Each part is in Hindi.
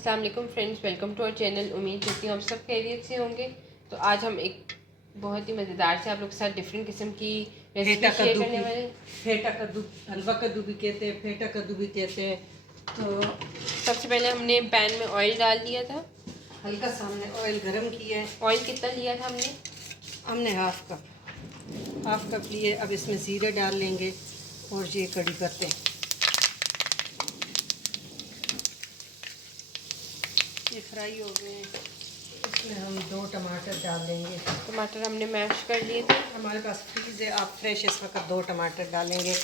अस्सलाम वालेकुम friends, welcome to our channel. उम्मीद करती हूँ आप सब खैरियत से होंगे। तो आज हम एक बहुत ही मज़ेदार से आप लोग के साथ डिफरेंट किस्म की रेसिपी शेयर करने वाले हैं। फेटा कद्दू, हलवा कद्दू भी कहते हैं, फेटा कद्दू भी कहते हैं। तो सबसे पहले हमने पैन में ऑयल डाल दिया था। हल्का सा हमने ऑयल गरम किया है। ऑयल कितना लिया था हमने? हमने हाफ कप लिए। अब इसमें ज़ीरा डाल लेंगे और ये कड़ी पत्ते। ये फ्राई हो गए हैं। इसमें हम 2 टमाटर डाल देंगे। टमाटर हमने मैश कर लिए थे। हमारे पास फ्रीज है, आप फ्रेश इस वक्त 2 टमाटर डालेंगे।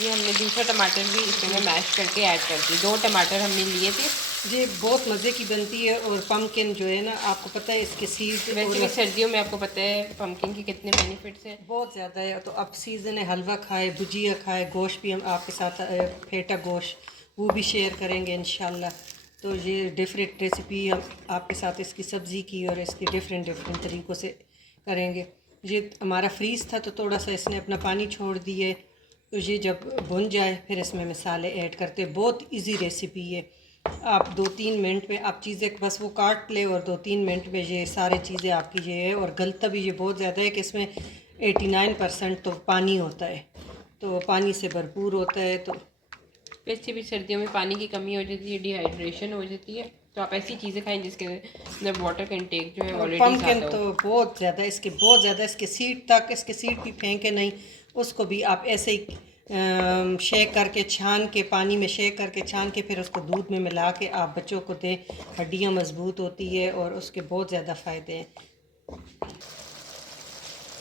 ये हमने दूसरा टमाटर भी इसमें मैश करके ऐड कर दी। 2 टमाटर हमने लिए थे। ये बहुत मज़े की बनती है। और पम्पकिन जो है ना, आपको पता है इसके सीड्स, वैसे भी सर्दियों में आपको पता है पम्पकिन के कितने बेनिफिट्स हैं, बहुत ज़्यादा है। तो अब सीज़न है, हलवा खाए, भुजिया खाए, गोश्त भी हम आपके साथ फेटा गोश्त वो भी शेयर करेंगे इंशाल्लाह। तो ये डिफरेंट रेसिपी हम आपके साथ इसकी सब्ज़ी की और इसकी डिफरेंट तरीक़ों से करेंगे। ये हमारा फ्रीज़ था तो थोड़ा सा इसने अपना पानी छोड़ दिए। तो ये जब भुन जाए फिर इसमें मसाले ऐड करते। बहुत इजी रेसिपी है। आप 2-3 मिनट में आप चीज़ें बस वो काट ले और 2-3 मिनट में ये सारी चीज़ें आपकी ये है। और गलता भी ये बहुत ज़्यादा है कि इसमें 89% तो पानी होता है, तो पानी से भरपूर होता है। तो वैसे भी सर्दियों में पानी की कमी हो जाती है, डिहाइड्रेशन हो जाती है। तो आप ऐसी चीज़ें खाएं जिसके अंदर वाटर का इंटेक जो है ऑलरेडी पम्पकिन ज़्यादा तो हो। बहुत ज़्यादा, इसके सीड तक, इसके सीड भी फेंके नहीं, उसको भी आप ऐसे ही शेक करके छान के, पानी में शेक करके छान के फिर उसको दूध में मिला के आप बच्चों को दें। हड्डियाँ मजबूत होती है और उसके बहुत ज़्यादा फ़ायदे हैं।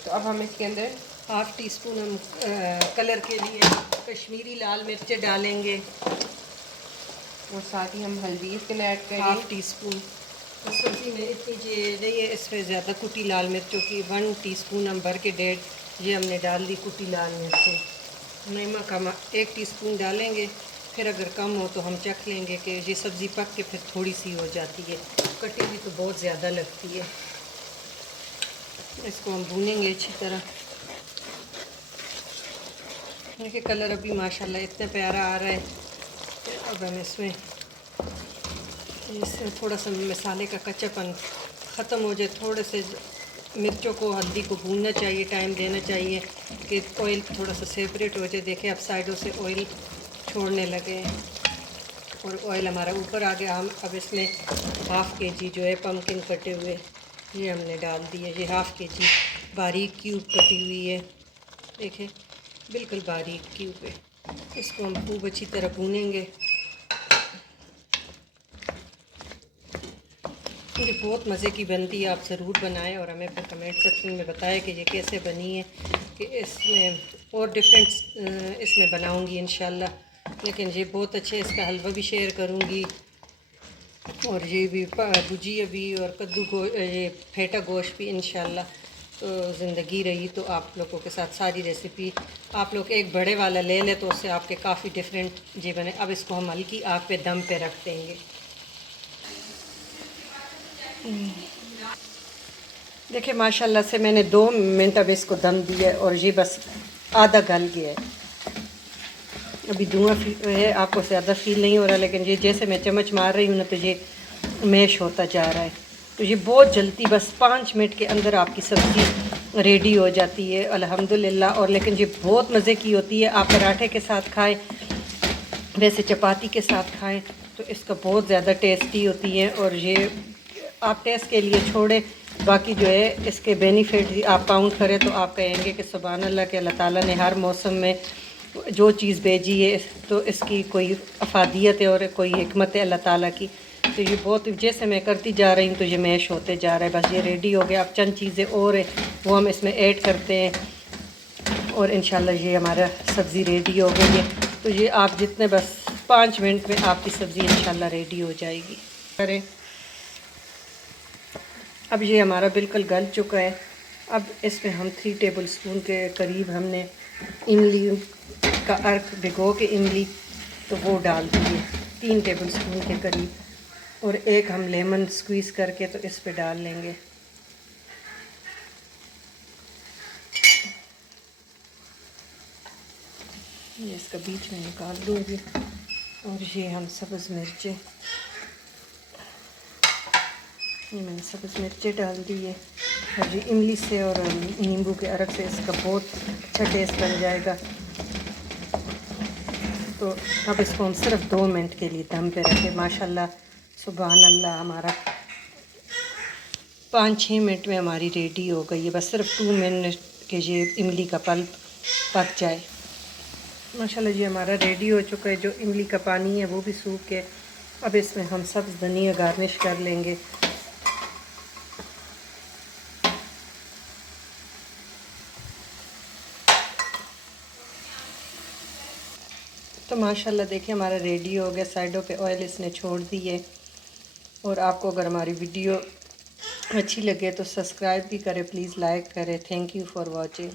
तो अब हम इसके अंदर हाफ़ टी स्पून हम कलर के लिए कश्मीरी लाल मिर्च डालेंगे और साथ ही हम हल्दी इसके अंदर ऐड करेंगे हाफ़ टी स्पून। सब्ज़ी में इतनी ये नहीं है, इसमें ज़्यादा कुटी लाल मिर्चों की 1 टीस्पून हम भर के 1.5 ये हमने डाल दी कुटी लाल मिर्चें। नमक हम 1 टीस्पून डालेंगे। फिर अगर कम हो तो हम चख लेंगे कि ये सब्ज़ी पक के फिर थोड़ी सी हो जाती है, कटी हुई तो बहुत ज़्यादा लगती है। इसको हम भूनेंगे अच्छी तरह। देखिए कलर अभी माशाल्लाह इतना प्यारा आ रहा है। अब हम इसमें थोड़ा सा मसाले का कच्चापन ख़त्म हो जाए, थोड़े से मिर्चों को, हल्दी को भूनना चाहिए, टाइम देना चाहिए कि ऑयल थोड़ा सा सेपरेट हो जाए। देखें अब साइडों से ऑयल छोड़ने लगे हैं और ऑयल हमारा ऊपर आ गया। हम अब इसमें हाफ़ kg जो है पम्पकिन कटे हुए ये हमने डाल दिए। ये हाफ़ kg बारीक क्यूब कटी हुई है, देखें बिल्कुल बारीक क्यूब है। इसको हम खूब अच्छी तरह भूनेंगे। ये बहुत मज़े की बनती है, आप ज़रूर बनाएं और हमें फिर कमेंट सेक्शन में बताएं कि ये कैसे बनी है। कि इसमें और डिफरेंट इसमें बनाऊंगी इंशाल्लाह। लेकिन ये बहुत अच्छे, इसका हलवा भी शेयर करूंगी और ये भी भुजिया भी और कद्दू को ये फेटा गोश्त भी इंशाल्लाह। तो ज़िंदगी रही तो आप लोगों के साथ सारी रेसिपी, आप लोग एक बड़े वाला ले लें तो उससे आपके काफ़ी डिफरेंट ये बने। अब इसको हम हल्की आग पे दम पे रख देंगे। देखिए माशाल्लाह से मैंने 2 मिनट अब इसको दम दिया है और ये बस आधा गल गया है। अभी धुआं है, आपको ज़्यादा फील नहीं हो रहा, लेकिन ये जैसे मैं चम्मच मार रही हूँ ना तो ये मैश होता जा रहा है। तो ये बहुत जल्दी, बस 5 मिनट के अंदर आपकी सब्ज़ी रेडी हो जाती है अल्हम्दुलिल्लाह। और लेकिन ये बहुत मज़े की होती है। आप पराठे के साथ खाएँ, वैसे चपाती के साथ खाएँ तो इसका बहुत ज़्यादा टेस्टी होती है। और ये आप टेस्ट के लिए छोड़े, बाकी जो है इसके बेनिफिट आप काउंट करें तो आप कहेंगे कि सुभान अल्लाह के अल्लाह ताला ने हर मौसम में जो चीज़ भेजी है तो इसकी कोई अफादियत है और कोई हिकमत है अल्लाह ताला की। तो ये बहुत, जैसे मैं करती जा रही हूँ तो ये मैश होते जा रहा है। बस ये रेडी हो गया। अब चंद चीज़ें और है वो हम इसमें ऐड करते हैं और इंशाल्लाह ये हमारा सब्ज़ी रेडी हो गई है। तो ये आप जितने बस 5 मिनट में आपकी सब्ज़ी इंशाल्लाह रेडी हो जाएगी। करें, अब ये हमारा बिल्कुल गल चुका है। अब इसमें हम 3 टेबल स्पून के करीब हमने इमली का अर्क भिगो के इमली तो वो डाल दिए 3 टेबल स्पून के करीब। और एक हम लेमन स्क्वीज़ करके तो इस पे डाल लेंगे। ये इसका बीच में निकाल दूँगी। और ये हम सब्ज़ मिर्चें, ये मैंने सब्ज़ मिर्चें डाल दी है। और ये इमली से और नींबू के अरक से इसका बहुत अच्छा टेस्ट बन जाएगा। तो अब इसको हम सिर्फ 2 मिनट के लिए दम पे रखें। माशाल्लाह सुभान अल्लाह, हमारा 5-6 मिनट में हमारी रेडी हो गई है। बस सिर्फ 2 मिनट के ये इमली का पल्प पक जाए। माशाल्लाह जी हमारा रेडी हो चुका है। जो इमली का पानी है वो भी सूख के, अब इसमें हम सब्ज़ धनिया गार्निश कर लेंगे। तो माशाल्लाह देखिए हमारा रेडी हो गया। साइडों पे ऑयल इसने छोड़ दी है। और आपको अगर हमारी वीडियो अच्छी लगे तो सब्सक्राइब भी करें, प्लीज़ लाइक करें। Thank you for watching.